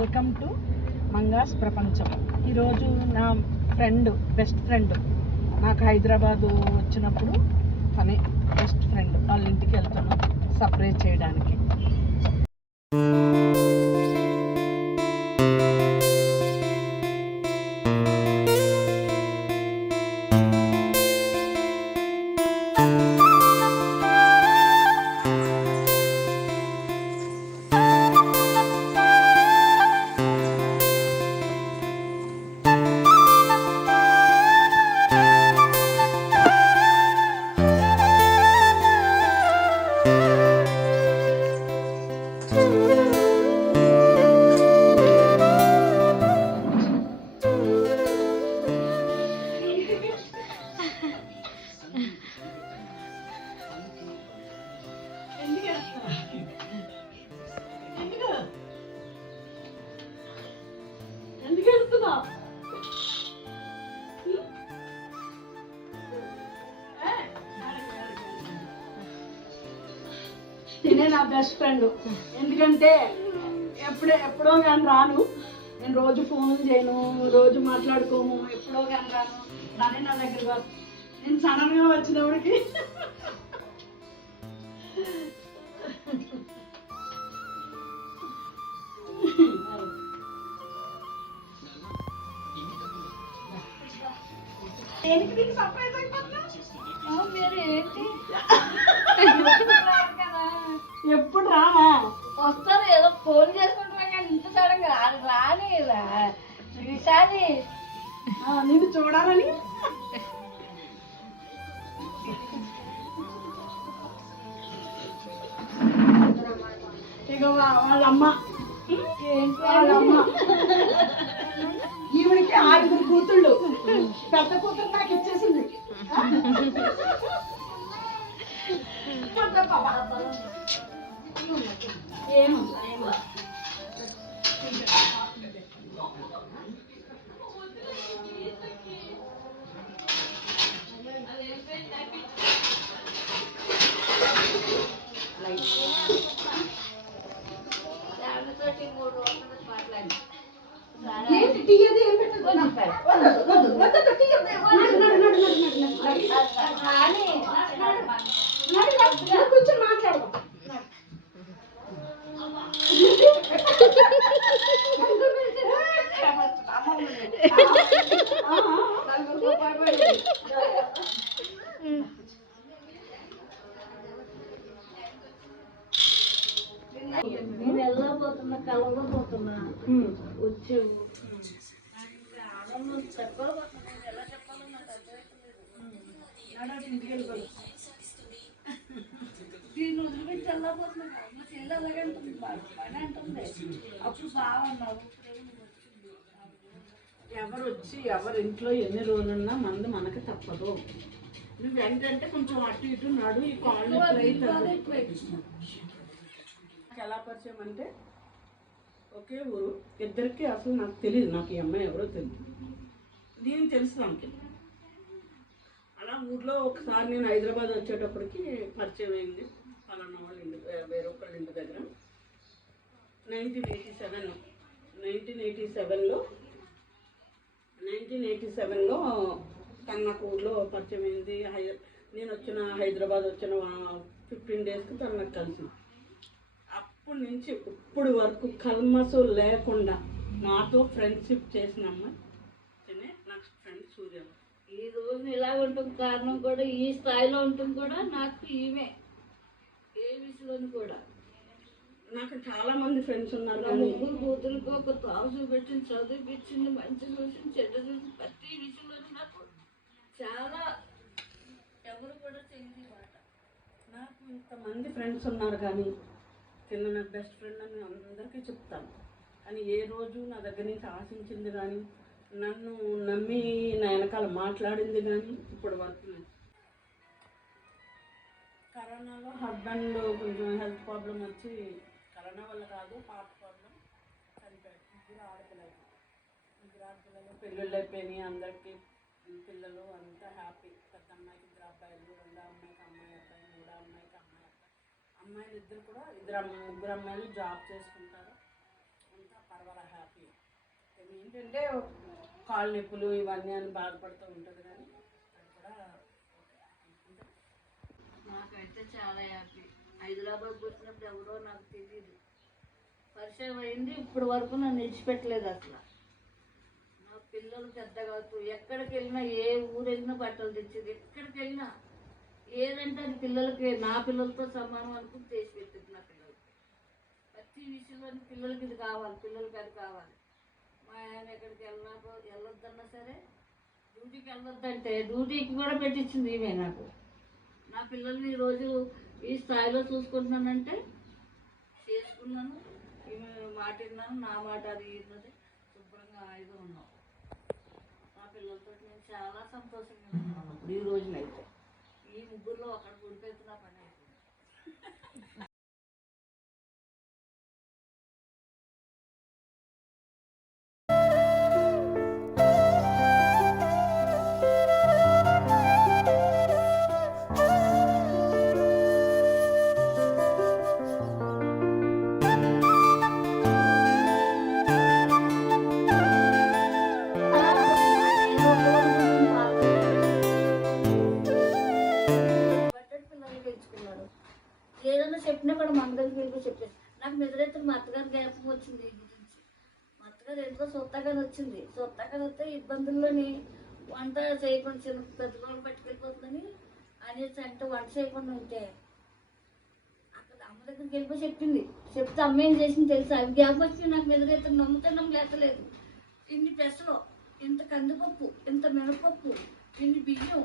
Welcome to మంగాస్ ప్రపంచం. ఈరోజు నా బెస్ట్ ఫ్రెండ్ నాకు హైదరాబాద్ వచ్చినప్పుడు తనే బెస్ట్ ఫ్రెండ్ వాళ్ళ ఇంటికి వెళ్తున్నాం సర్ప్రైజ్ చేయడానికి. తినే నా బెస్ట్ ఫ్రెండ్. ఎందుకంటే ఎప్పుడో కానీ రాను, నేను రోజు ఫోన్ చేయను, రోజు మాట్లాడుకోము, ఎప్పుడో కానీ రాను. తనే నా దగ్గర నేను సడన్గా వచ్చినప్పటికి సర్ప్రైజ్ అయిపోతున్నా. ఎప్పుడు రావా? వస్తారు, ఏదో ఫోన్ చేసుకుంటున్నా కానీ ఇంత సడన్ గా రాని విశాలి నిన్ను చూడాలని. ఇక వాళ్ళమ్మ ఈవిడికి 6 కూతుళ్ళు, పెద్ద కూతురు నాకు ఇచ్చేసింది. కూర్చొని మాట్లాడదాం. నేను వెళ్ళబోతున్నా, కలవబోతున్నా, వచ్చేవు ఎలా చెప్పాలో దీన్ని వదిలిపెట్టి వెళ్ళబోతున్నా. మా చెల్లి అలాగే అంటుంది, బాగానే అంటుంది. అప్పుడు బాగున్నావు, ఎవరు వచ్చి ఎవరి ఇంట్లో ఎన్ని రోజులున్నా మంది మనకి తప్పదు. నువ్వు ఏంటంటే కొంచెం అటు ఇటు నాడు ఈ కాళ్ళు ఎలా పరిచయం అంటే ఒకే ఊరు, ఇద్దరికి అసలు నాకు తెలియదు, నాకు ఈ అమ్మాయి ఎవరో తెలియదు, దీనికి తెలుసు నాకు. అలా ఊర్లో ఒకసారి నేను హైదరాబాద్ వచ్చేటప్పటికి పరిచయం అయింది పలానా వాళ్ళ ఇంటి, వేరొకళ్ళ ఇంటి దగ్గర. 1987లో తను నాకు ఊర్లో పరిచయం అయింది. నేను హైదరాబాద్ వచ్చిన 15 డేస్కి తను నాకు కలిసింది. అప్పటి నుంచి ఇప్పుడు వరకు కల్మసు లేకుండా నాతో ఫ్రెండ్షిప్ చేసిన అమ్మాయి నాకు ఫ్రెండ్ సూర్య. ఈ రోజు ఇలా ఉంటుంది కారణం కూడా, ఈ స్థాయిలో ఉంటుంది కూడా నాకు ఈమె. ఏ విషయంలో కూడా నాకు చాలా మంది ఫ్రెండ్స్ ఉన్నారు. ముగ్గురు కూతురికి ఒక తావు చూపెట్టింది, చదివిపించింది, మంచి చూసింది, చెడ్డ చూసింది, ప్రతి విషయంలో నాకు చాలా ఎవరు కూడా తెలియదు మాట. నాకు ఇంతమంది ఫ్రెండ్స్ ఉన్నారు కానీ కింద నాకు బెస్ట్ ఫ్రెండ్ అని అందరికీ చెప్తాను. కానీ ఏ రోజు నా దగ్గర నుంచి ఆశించింది కానీ, నన్ను నమ్మి నా వెనకాల మాట్లాడింది కానీ ఇప్పటి వరకు లేదు. కరోనాలో హస్బెండ్ కొంచెం హెల్త్ ప్రాబ్లం వచ్చి, కరోనా వల్ల కాదు, హార్ట్ ప్రాబ్లం, చనిపోయాడు. 2 ఆడపిల్లలు పెళ్ళిళ్ళు అయిపోయినాయి, అందరికీ పిల్లలు, అంతా హ్యాపీ. పెద్ద అమ్మాయికి 2 అబ్బాయిలు, రెండో అమ్మాయికి అమ్మాయి అబ్బాయి, మూడో అమ్మాయికి అమ్మాయి అబ్బాయి. అమ్మాయిలు ఇద్దరు కూడా, ముగ్గురు అమ్మాయిలు జాబ్ చేసుకుంటారు. అంతా పర్వాలా హ్యాపీ. ఏంటంటే కాళ్ళు నొప్పులు ఇవన్నీ అని బాధపడుతూ ఉంటుంది, కానీ అది కూడా నాకైతే చాలా హ్యాపీ. హైదరాబాద్ వచ్చినప్పుడు ఎవరో నాకు తెలియదు, పరిచయం అయింది. ఇప్పటి వరకు నన్ను విడిచిపెట్టలేదు అసలు. నా పిల్లలు పెద్దగా ఎక్కడికి వెళ్ళినా, ఏ ఊరు వెళ్ళినా బట్టలు తెచ్చేది, ఎక్కడికి వెళ్ళినా ఏదంటే అది పిల్లలకి, నా పిల్లలతో సమానం అనుకుని చేసి పెట్టింది నా పిల్లలకి. ప్రతి విషయంలో పిల్లలకి ఇది కావాలి, పిల్లలకి అది కావాలి. మా ఆయన ఎక్కడికి వెళ్ళొద్దన్నా సరే, డ్యూటీకి వెళ్ళొద్దంటే డ్యూటీకి కూడా పెట్టించింది ఈమె నాకు. నా పిల్లల్ని ఈరోజు ఈ స్థాయిలో చూసుకుంటున్నానంటే చేసుకున్నాను, ఈమె మాట విన్నాను, నా మాట అది విన్నది, శుభ్రంగా హాయిగా ఉన్నాం. నా పిల్లలతో నేను చాలా సంతోషంగా ఉన్నాను ఇప్పుడు ఈ రోజునైతే. ఈ ముగ్గురులో ఒకటి గుడిపెత్తి నా పని అయిపోయింది. ఏదన్నా చెప్పినా కూడా మా అమ్మగారికి వెళ్ళి చెప్పాను. నాకు నిద్రైతే మా అత్తగారి జ్ఞాపకం వచ్చింది ఈ గురించి. మా అత్తగారు ఎంతో సొత్తగానే వచ్చింది. సొత్తగానే వస్తే ఇబ్బందుల్లోని వంట చేయకుండా చిన్న పెద్దవాళ్ళు పట్టుకెళ్ళిపోతుందని అనేసి అంటే వంట చేయకుండా ఉంటే అక్కడ అమ్మ దగ్గరికి వెళ్ళిపోయి చెప్పింది. చెప్తే అమ్మ ఏం చేసింది తెలుసా? అవి జ్ఞాపకం వచ్చింది నాకు. నిద్రైతే నమ్ముతున్నాం లేతలేదు. ఇన్ని పెసలు, ఇంత కందిపప్పు, ఇంత మినపప్పు, ఇన్ని బియ్యం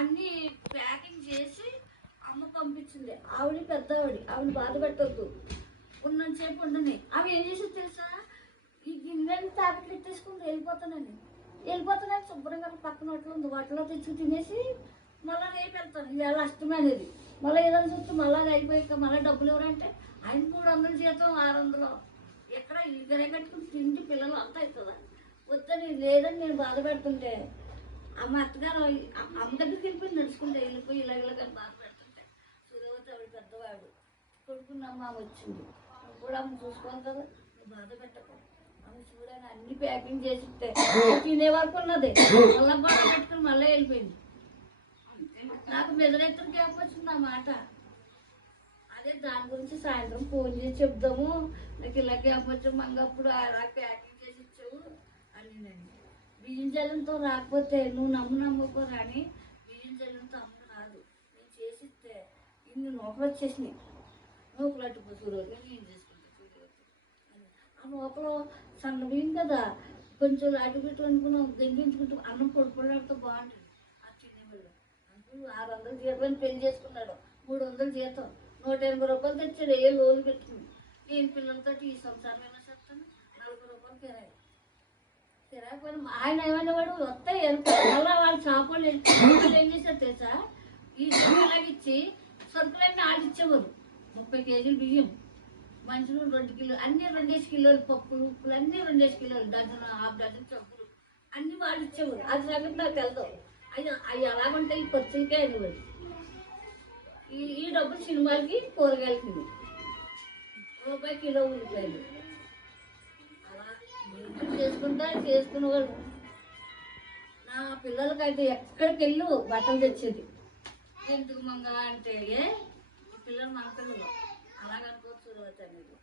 అన్నీ ప్యాకింగ్ చేసి అమ్మ పంపించింది. ఆవిడ ఆవిడ బాధ పెట్టద్దు, ఉన్నంతసేపు ఉండని. అవి ఏం చేసి తెలుసా? ఈ గిన్నెని తాపిట్లు ఎత్తేసుకుని వెళ్ళిపోతానని శుభ్రంగా పక్కన హోటల్ ఉంది, వాటిలో తెచ్చి తినేసి మళ్ళీ రేపు వెళ్తాను. ఇవాళ అష్టమి అనేది మళ్ళీ ఏదైనా చూస్తే మళ్ళీ అయిపోయాక మళ్ళీ డబ్బులు ఎవరంటే ఆయన 300 జీతం 600 ఎక్కడ ఇద్దరే కట్టుకుని తిండి పిల్లలు అంతా అవుతుందా? వద్దని లేదని నేను బాధ పెడుతుంటే అమ్మ అత్తగారు అమ్మ దగ్గరికి వెళ్ళిపోయి నడుచుకుంటే వెళ్ళిపోయి ఇలాగ బాధ పెడుతుంటే సూర్యవతి ఆవిడ పెద్దవాడు కొడుకున్నమ్మ వచ్చింది. నువ్వు కూడా అమ్మ చూసుకోవాలి కదా, నువ్వు బాధ పెట్టకు. అమ్మ చూడని అన్ని ప్యాకింగ్ చేసి ఇస్తే తినే వరకు ఉన్నది. మళ్ళీ బాధ పెట్టుకుని మళ్ళీ వెళ్ళిపోయింది. నాకు మెదరెత్తు గ్యాప్ వచ్చింది ఆ మాట. అదే దాని గురించి సాయంత్రం ఫోన్ చేసి చెప్దాము, నాకు ఇలా గ్యాప్ వచ్చి మంగప్పుడు అలా ప్యాకింగ్ చేసి ఇచ్చావు అని. నేను బియ్యం జల్లంతో రాకపోతే నువ్వు నమ్మకో రాని బియ్యం జల్లంతో అమ్మ రాదు. నేను చేసిస్తే ఇన్ని నూకలు వచ్చేసినాయి. నూకలు అట్టుపోతు రోజు నేను ఏం చేసుకుంటాను. ఆ నూకలు సన్న బియ్యం కదా, కొంచెం అటు పెట్టి అనుకున్నాం, గంగించుకుంటూ అన్నం పొడిపొడితో బాగుంటుంది. ఆ తినేవాళ్ళు అనుకుని 600 జీతం పెళ్లి చేసుకున్నాడు. 300 జీతం 180 రూపాయలు తెచ్చాడు. ఏ లోన్లు పెట్టుకుని నేను పిల్లలతో ఈ సంసారం ఏమైనా చెప్తాను. 40 రూపాయలు కిరాయి పని. ఆయన ఏమైనా వాడు వస్తాయి మళ్ళీ వాళ్ళ షాపులు వాళ్ళు ఏం చేశారు తెలుసా? ఈ సరుకులాగిచ్చి సరుకులన్నీ వాళ్ళు ఇచ్చేవారు. 30 కేజీలు బియ్యం, మంచులు 2 కిలోలు, అన్నీ 2 కిలోలు పప్పులు, ఉప్పులు అన్నీ 2 కిలోలు, డజన్ హాఫ్ డజన్ చెప్పులు అన్నీ వాళ్ళు ఇచ్చేవారు. అది సంగతి నాకు వెళ్తాం. అవి అలాగుంటాయి. ఖర్చులకే అనేవారు. ఈ డబ్బులు సినిమాలకి కూరగాయలకి రూపాయి కిలో ఉల్లిపాయలు అలా చేసుకునేవాడు. నా పిల్లలకైతే ఎక్కడికి వెళ్ళు బట్టలు తెచ్చేది. ఎందుకు మంగ అంటే పిల్లలు మన పిల్లలు అలాగనుకో. సూరవతి అనేది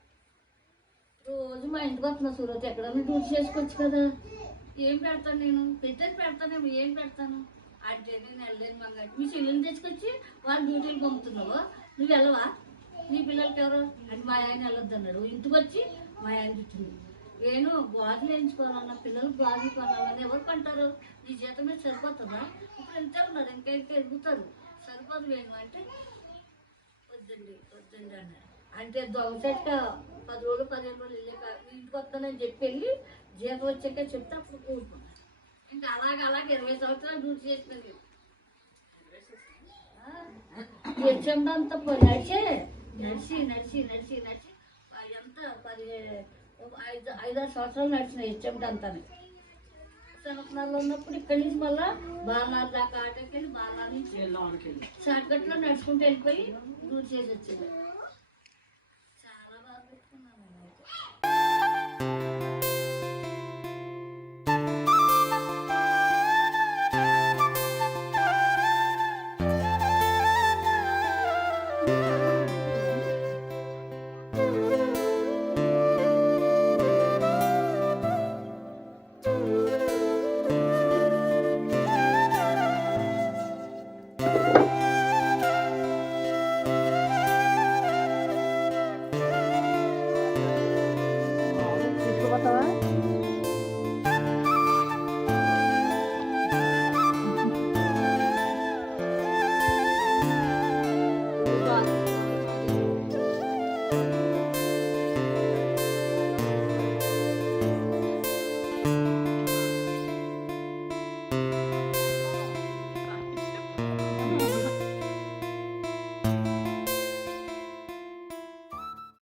రోజు మా ఇంటికి వస్తున్నా. సూరవతి ఎక్కడన్నా డ్యూటీ చేసుకోవచ్చు కదా, ఏం పెడతాను నేను? పెట్టేసి పెడతానేమో, ఏం పెడతాను అంటే నేను వెళ్ళలేను మంగ. మీ చెల్లెని తెచ్చుకొచ్చి వాళ్ళు డ్యూటీలు పంపుతున్నావు, నువ్వు వెళ్ళవా? నీ పిల్లలకి ఎవరు అంటే మా ఆయన వెళ్ళొద్దు అన్నాడు. ఇంటికి వచ్చి మా ఆయన తిట్టింది. నేను గాజులు వేయించుకోవాలన్నా, పిల్లలకు గాజులు కొనాలని ఎవరు కొంటారు? నీ జీతం మీద సరిపోతుందా? ఇప్పుడు ఇంతే ఉన్నారు, ఇంకా ఎదుగుతారు, సరిపోదు వేణు అంటే వద్దండి అన్నాడు. అంటే దొంగసెట్గా 10 రోజులు 15 రోజులు వెళ్ళాక ఇంటికి వస్తానని చెప్పి వెళ్ళి జీతం వచ్చాక చెప్తే అప్పుడు కూడుకున్నాను. ఇంకా అలాగ 20 సంవత్సరాలు డ్యూటీ చేసినది. చెంబంతా నడిచి ఎంత 5-6 సంవత్సరాలు నడిచిన చెంబంతా. శనపనాల్లో ఉన్నప్పుడు ఇక్కడి నుంచి మళ్ళీ బాలనాథ్ దాకా ఆటోకి వెళ్ళి బాలనాథ్ నుంచి షార్ట్ కట్లో నడుచుకుంటూ వెళ్ళిపోయి డ్యూటీ చేసి వచ్చింది.